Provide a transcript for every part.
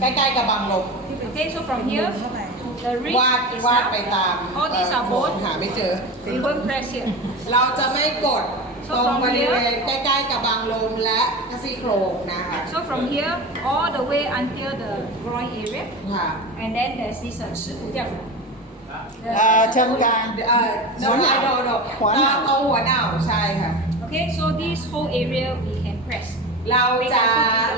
ใกล้ๆกับบังลม Okay, so from here, the ring วาด is วาด up. ไปตาม All these are bones. หาไม่เจอ We won't press here. เราจะไม่กด So ตรง from บริเวณ here- ใกล้ๆกับบังลมและซี่โครงนะคะ So from here, all the way until the groin area, ค่ะ and then there's this uh, 十五调。 เอ่อเชิงกราน เอ่อโนโนโนโน หัวหนาว เอาหัวหนาวใช่ค่ะ Okay, so this whole area we can press. เราจะ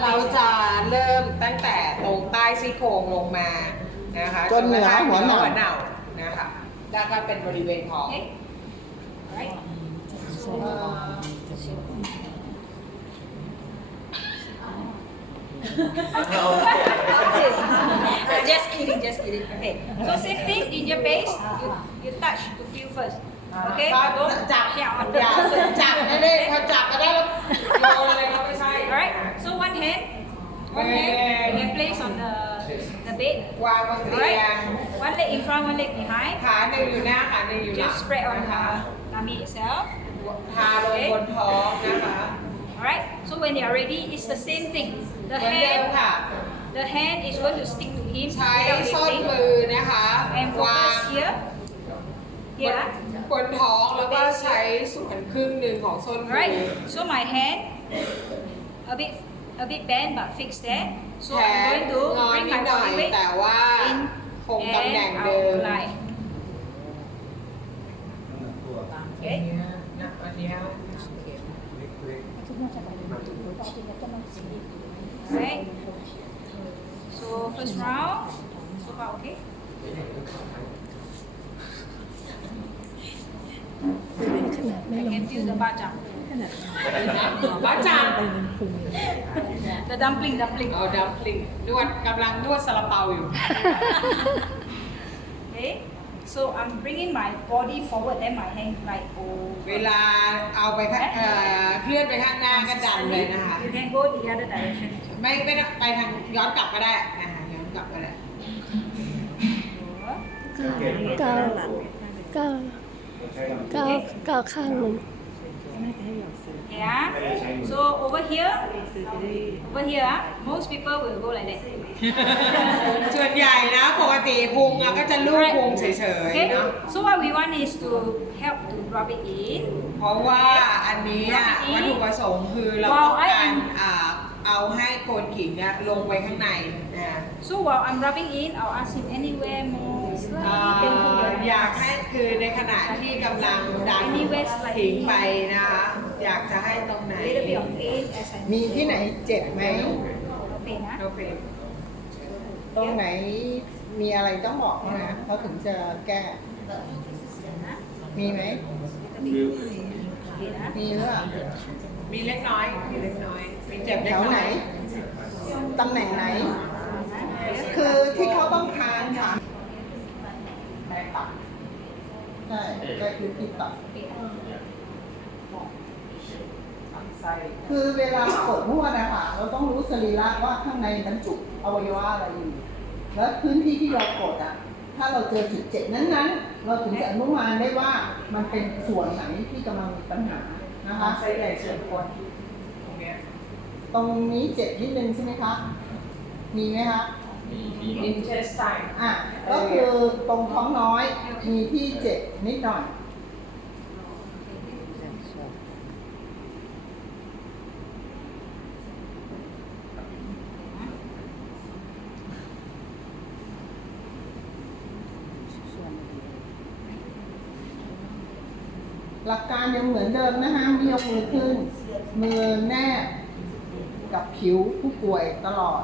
เราจะเริ่มตั้งแต่ตรงใต้ซี่โครงลงมานะคะจนเหนือกระทั่งหัวหนาวหัวหนาวนะคะแล้วก็เป็นบริเวณท้อง Okay. Alright. So, เอ่อ just kidding, just kidding. Okay. So same thing in your base, you you touch to feel first. Okay. ก็ Don't จับ shout. อย่าสึกจับไม่ได้พอจับก็ได้แล้วโยนอะไรก็ไม่ใช่ Alright. So one hand, one hand you can place on the the bed. วางบนเตียง Alright. One leg in front, one leg behind. ขาหนึ่งอยู่หน้าขาหนึ่งอยู่หลัง Just spread on นะคะ the tummy itself. ทาลงบนท้องนะคะ Alright. So when you are ready, it's the same thing. เห The มือนเดิม hand, ค่ะ the hand is going to stick to him ใช้ without ส้น lifting. มือนะคะ And วาง focus here. บ Here. นบนท้องแล้วก็ใช้ส่วนครึ่งหนึ่งของส้นมือ Alright. So my hand a bit a bit bent but fixed there. So แข I'm น going to งอ bring นิ my ดหน่อย body weight แต่ว่า in คงตำแหน่ง and เดิม out line. Okay. นะอันเนี้ย Right. So first round. So far okay. ไม่ I can feel the bajang. บ้าจัง The dumpling, dumpling. เอาดัมพลิงนวดกำลังนวดซาลาเปาอยู่ Okay. So I'm bringing my body forward, then my hand like oh. เวลาเอาไปข้างเอ่อเคลื่อนไปข้างหน้าก็ดันเลยนะคะ You can go the other direction. ไม่ไม่ต้องไปทางย้อนกลับก็ได้นะคะย้อนกลับก็ได้ก้าว ก้าวก้าวก้าวข้างหนึ่ง Yeah. So over here, over here, ah, most people will go like that. ส่วนใหญ่นะ ปกติพุงอะก็จะลูบพุงเฉย Okay. ๆ เนาะ So what we want is to help to rub it in. เพราะว่าอันนี้อะวัตถุประสงค์คือเราต้องการอ่าเอาให้โคนขิงอะลงไปข้างในนะ So while I'm rubbing in, I'll ask him anywhere more อ่า slightly painful. your อยาก hands. ให้คือในขณะที่กำลังดันขิงไปนะคะ อยากจะให้ตรงไหน A little bit of pain as I มีที่ไหนเจ็บไหม no pain, huh? โอเคตรงไหนมีอะไรต้องบอกเขานะเขาถึงจะแก้ มีไหม Pain, huh? มีหรือเปล่ามีเล็กน้อย มีเล็กน้อย มีเจ็บแถเล็กวน้ไหน อย ตำแหน่งไหน คือที่เขาต้องทานค่ะใช่ตับใช่ ก็คือที่ตับคือเวลากดนวดนะคะเราต้องรู้สรีระว่าข้างในบรรจุอวัยวะอะไรอยู่ แล้วพื้นที่ที่เรากดอะ ถ้าเราเจอจุดเจ็บนั้นๆ เราถึงจะอนุมานได้ว่ามันเป็นส่วนไหนที่กำลังมีปัญหานะคะใช้ใหญ่ส่วนคนตรงเนี้ยตรงนี้เจ็บนิดนึงใช่ไหมคะ มีไหมคะ intestine อะก็คือตรงท้องน้อยมีที่เจ็บนิดหน่อย หลักการยังเหมือนเดิมนะคะไม่ยกมือขึ้น มือแนบกับผิวผู้ป่วยตลอด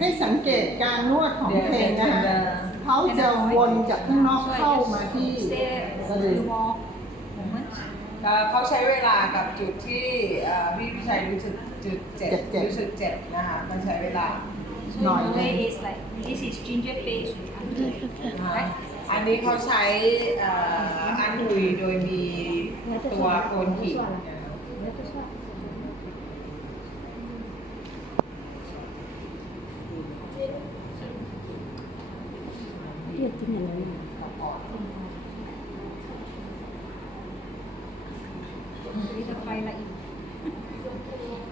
ให้สังเกตการนวดของเพลงนะคะเขาจะวนจากข้างนอกเข้ามาที่ Stay สะ a ดือ few more moments. เอ่อเขาใช้เวลากับจุดที่เอ่อพี่พิชัยรู้สึกจุดเจ็บเจ็บๆรู้สึกเจ็บนะคะมันใช้เวลา So No, the way yeah. is like this is ginger paste with onion. นะคะอันนี้เขาใช้เอ่ออันดุยโดยมีตัวโคนขิงนะคะ เรียบที่ไหนนั้น With the fire like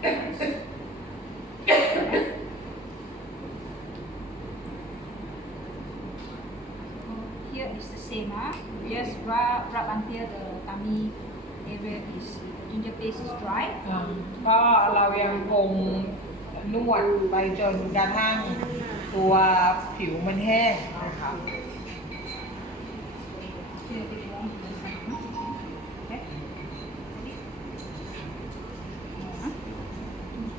Here is the same, ah. Just rub, rub until the tummy area is ginger paste is dry. อ่าก็เรายังคงนวดไปจนกระทั่งตัวผิวมันแห้งนะคะ Here it belongs to the side. Okay. Ready? Uh-huh. Uh-huh.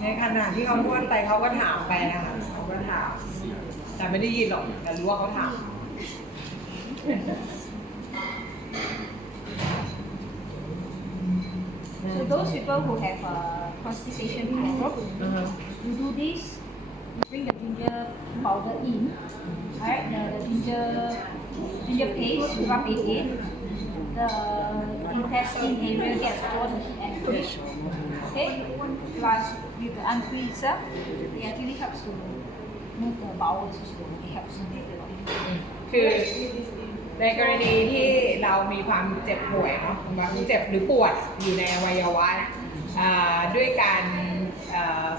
ใน ขณะที่เขานวดไปเขาก็ถามไปนะคะเขาก็ถาม แต่ไม่ได้ยินหรอกแต่รู้ว่าเขาถาม So those people who have uh, constipation problem, อือฮึ you do this, you bring the ginger powder in, alright, the, the ginger ginger paste, you rub it in, the intestine area gets the heat and push, okay? Plus with the uncree itself, it actually helps to move the bowels also, it helps to make the body. คือในกรณีที่เรามีความเจ็บป่วยเนาะความเจ็บหรือปวดอยู่ในอวัยวะนี่ยอ่าด้วยการ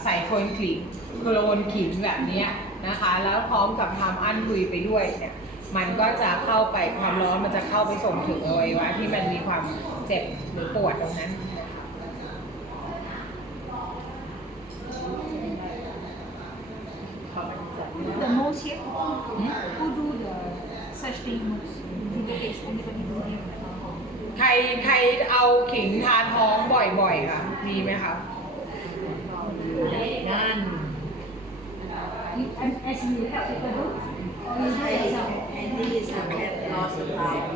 ใส่โคลนขิงโคลนขิงแบบนี้นะคะ แล้วพร้อมกับทำอั้นคุยไปด้วยเนี่ย มันก็จะเข้าไปความร้อนมันจะเข้าไปส่งถึงอวัยวะที่มันมีความเจ็บหรือปวดตรงนั้นนะคะ The most here, who do the such thing most? Ginger paste, anybody do here? ใครใครเอาขิงทาท้องบ่อยๆค่ะ มีไหมคะนั่น You,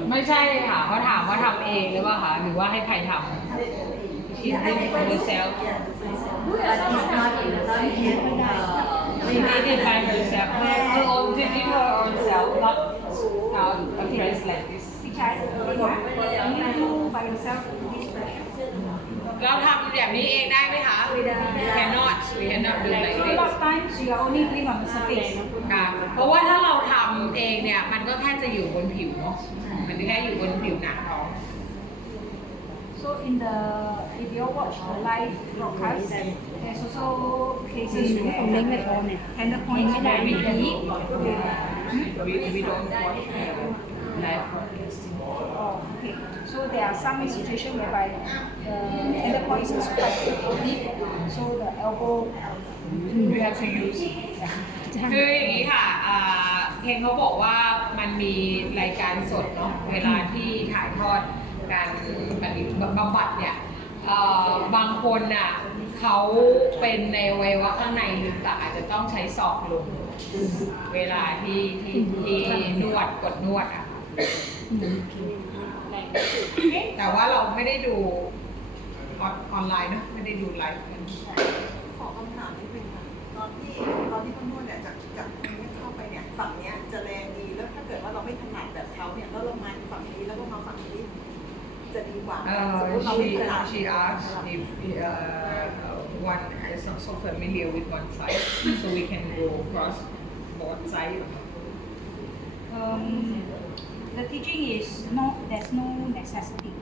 ไม่ใช่ค่ะเขาถามว่าทำเองหรือเปล่าคะหรือว่าให้ใครทำคิดดู yourself Do yourself. she did it by herself her own did it her own self not not a dress like this Which I and you do by yourself this pressure. เราทำแบบนี้เองได้ไหมคะ cannot we cannot do like this lot of times you are only doing on the surface. ค่ะ เพราะว่าถ้าเราทำเองเนี่ย มันก็แค่จะอยู่บนผิวเนาะมันแค่อยู่บนผิวหนังท้อง So in the if you watch the live broadcast, there's also cases where tender points very deep. we we don't watch live broadcasting Oh, okay. So there are some situation whereby the tender points is quite deep, so the elbow we have to use คืออย่างนี้ค่ะอ่าเคนเขาบอกว่ามันมีรายการสดเนาะเวลาที่ถ่ายทอดการปฏิบัติบำบัดเนี่ยเอ่อบางคนน่ะเขาเป็นในวัยวะข้างในลึกอะอาจจะต้องใช้ศอกลงเวลาที่ที่ที่นวดกดนวดอะ แต่ว่าเราไม่ได้ดูออนออนไลน์เนอะไม่ได้ดูไลฟ์กัน ขอคำถามนิดนึงค่ะตอนที่ ที่เขานวดเนี่ยจากจากตรงนี้เข้าไปเนี่ยฝั่งเนี้ยจะแรงดีแล้วถ้าเกิดว่าเราไม่ถนัดแบบเขาเนี่ยแล้วเรามาฝั่งนี้แล้วก็มาฝั่งนี้ จะดีกว่าไหมสมม Uh, ติเราไม่ she ถนัด she asked if uh, one is not so familiar with one side, so we can go across both sides. Um, the teaching is no, there's no necessity.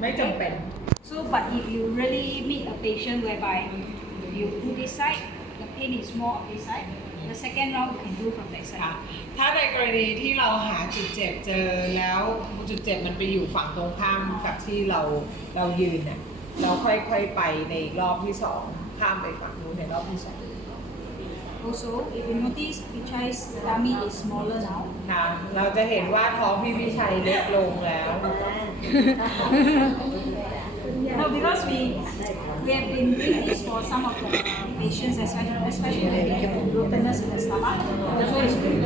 ไม่จำเป็น So, but if you really meet a patient whereby you do this side, the pain is more on this side, the second round you can do from that ค่ะ side. ถ้าในกรณีที่เราหาจุดเจ็บเจอแล้วจุดเจ็บมันไปอยู่ฝั่งตรงข้ามกับที่เราเรายืนน่ะเราค่อยๆไปในรอบที่สองข้ามไปฝั่งนู้นในรอบที่สอง Also, if you notice, Pichai's tummy is smaller now. ค่ะเราจะเห็นว่าท้องพี่วิชัยเล็กลงแล้ว No, because we we have been doing this for some of the patients, especially especially when they have bloatedness in the stomach. So it's good.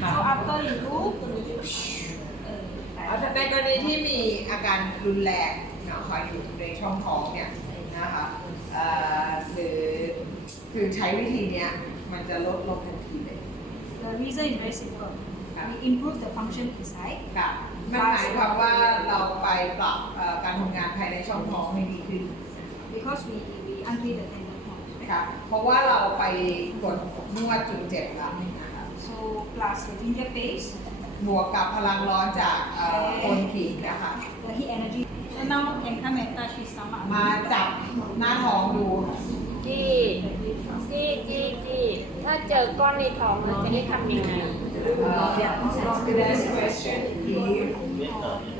So after you do, ในกรณีที่มีอาการรุนแรงนะคะอยู่ในช่องท้องเนี่ยนะคะเอ่อหรือคือใช้วิธีเนี้ยมันจะลดลงทันทีเลย the reason is very simple. We improve the function inside. ค่ะ มันหมายความว่าเราไปปรับเอ่อการทำงานภายในช่องท้องให้ดีขึ้น because we we unclear the tender point. นะคะเพราะว่าเราไปกดนวดจุดเจ็บแล้วนะคะ So plus the ginger paste, บวกกับพลังร้อนจากเอ่อโคนขิงนะคะ the heat energy. And now can come and touch his stomach. มาจับหน้าท้องดู จี้จี้จี้จี้ ถ้าเจอก้อนในท้องเราจะให้ทำยังไง Uh, the next question is